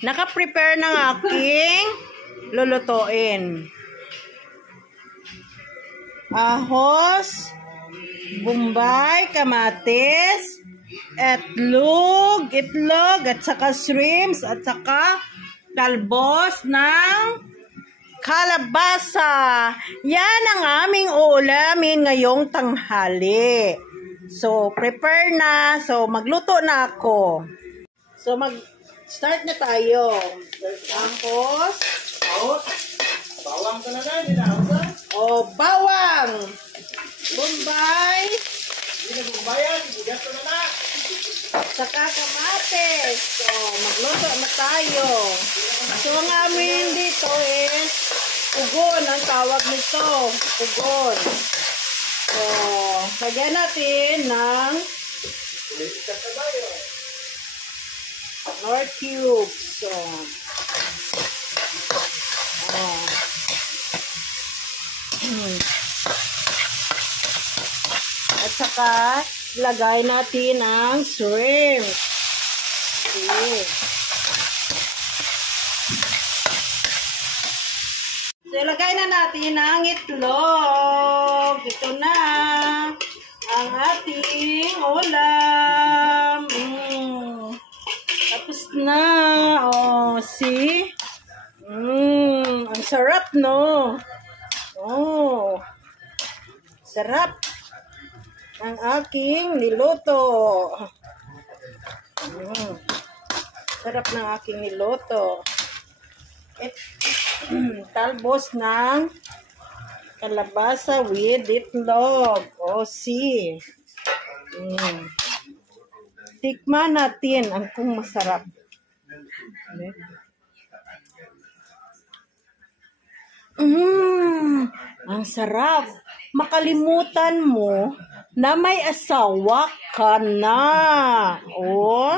Naka-prepare ng aking lulutuin. Ahos, bombay, kamatis, itlog, at saka shrimps, at saka talbos ng kalabasa. Yan ang aming uulamin ngayong tanghali. So, prepare na. So, magluto na ako. So, mag-start na tayo. Tapos, bawang ka na na. oh, bawang. Bombay. Hindi na bumbayan. Bugas ka na. Saka kamatis. So, magluto na tayo. So, ang amin dito is ugon. Ang tawag nito. Ugon. So, lagyan natin ng nor cubes. So, at saka, lagay natin ang shrimp. Okay. So, ilagay na natin ang itlog. Ito na ang ating ulam. Tapos na. Oh, see? Ang sarap, no? Oh, sarap ang aking niluto. Sarap ng aking niluto. Talbos ng kalabasa with itlog. O, see. Tikman natin ang kung masarap. Ang sarap. Makalimutan mo na may asawa ka na. Oh.